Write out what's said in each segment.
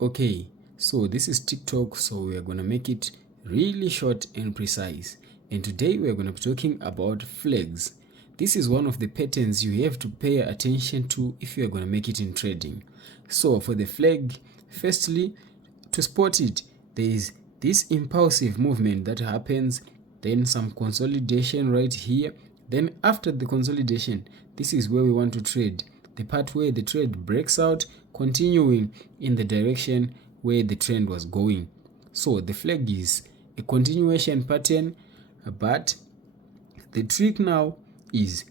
Okay, so this is TikTok, so we are going to make it really short and precise. And today we are going to be talking about flags. This is one of the patterns you have to pay attention to if you are going to make it in trading. So for the flag, firstly, to spot it, there is this impulsive movement that happens, then some consolidation right here. Then after the consolidation, this is where we want to trade. The part where the trade breaks out, continuing in the direction where the trend was going. So the flag is a continuation pattern, but the trick now is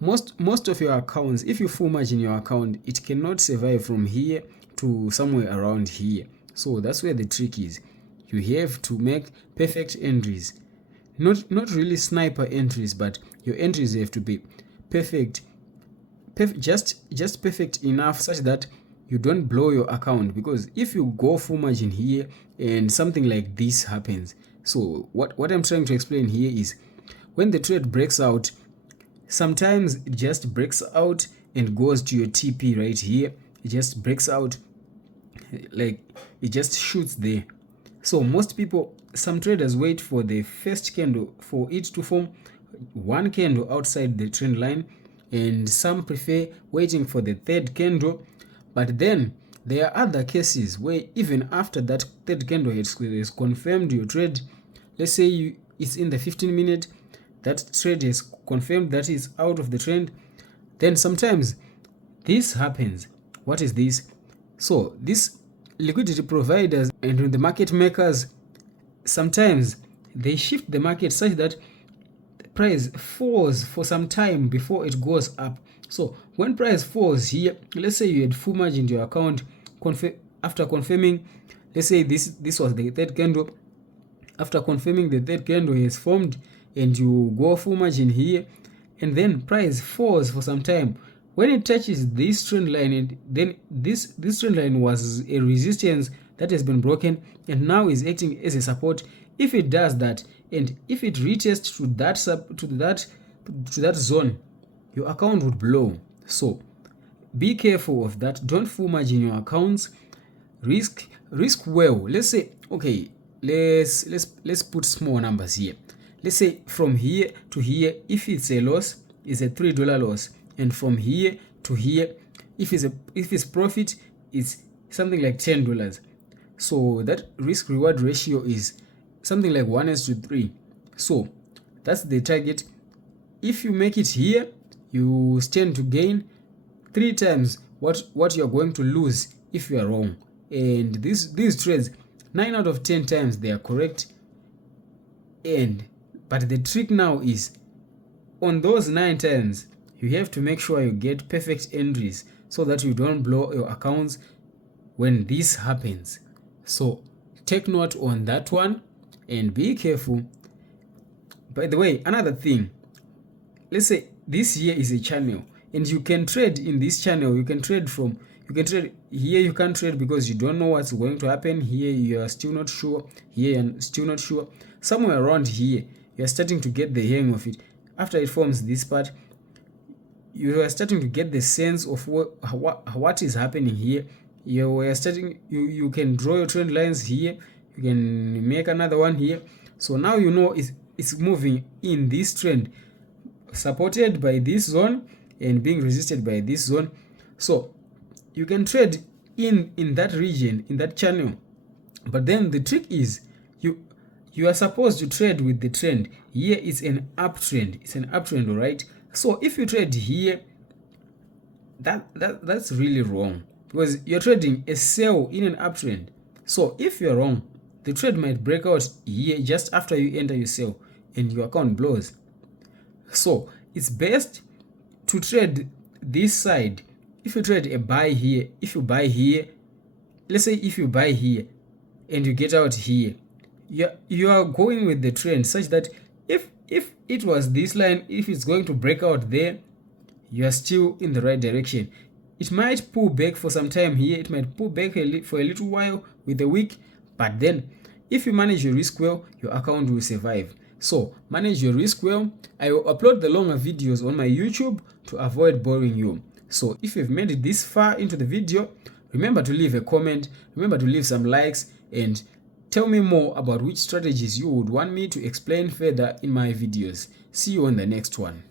most of your accounts, if you full margin your account, it cannot survive from here to somewhere around here. So that's where the trick is. You have to make perfect entries, not really sniper entries, but your entries have to be perfect, just perfect enough such that you don't blow your account. Because if you go full margin here and something like this happens, so what I'm trying to explain here is when the trade breaks out, sometimes it just breaks out and goes to your TP right here. It just breaks out, like it just shoots there. So most people, some traders wait for the first candle for it to form one candle outside the trend line, and some prefer waiting for the third candle. But then there are other cases where even after that third candle has confirmed your trade, let's say it's in the 15-minute, that trade is confirmed that is out of the trend, then sometimes this happens. What is this? So these liquidity providers and the market makers, sometimes they shift the market such that the price falls for some time before it goes up. So when price falls here, let's say you had full margin to your account, after confirming, let's say this was the third candle. After confirming the third candle has formed and you go full margin here, and then price falls for some time. When it touches this trend line, then this trend line was a resistance that has been broken and now is acting as a support. If it does that, and if it retests to that zone, your account would blow. So be careful of that. Don't full margin your accounts. Risk well. Let's say, okay, let's put small numbers here. Let's say from here to here, if it's a loss, it's a $3 loss. And from here to here, if it's profit, it's something like $10. So that risk reward ratio is something like 1:3. So that's the target. If you make it here, you stand to gain 3 times what you're going to lose if you are wrong. And these trades, 9 out of 10 times they are correct. But the trick now is, on those 9 times, you have to make sure you get perfect entries so that you don't blow your accounts when this happens. So take note on that one and be careful. By the way, another thing, let's say this here is a channel and you can trade in this channel. You can trade here. You can't trade because you don't know what's going to happen. Here you are still not sure. Here you're still not sure. Somewhere around here you are starting to get the hang of it. After it forms this part, you are starting to get the sense of what is happening here. You can draw your trend lines here. You can make another one here. So now you know it's moving in this trend, supported by this zone and being resisted by this zone. So you can trade in that region, in that channel. But then the trick is you are supposed to trade with the trend. Here it's an uptrend. It's an uptrend, all right? So if you trade here, that's really wrong, because you're trading a sell in an uptrend. So if you're wrong, the trade might break out here just after you enter your sell and your account blows. So it's best to trade this side. If you trade a buy here, if you buy here, let's say if you buy here and you get out here, you are going with the trend such that if it was this line, if it's going to break out there, you are still in the right direction. It might pull back for some time here. It might pull back for a little while with a week, but then if you manage your risk well, your account will survive. So manage your risk well. I will upload the longer videos on my YouTube to avoid boring you. So if you've made it this far into the video, Remember to leave a comment, remember to leave some likes, and tell me more about which strategies you would want me to explain further in my videos. See you on the next one.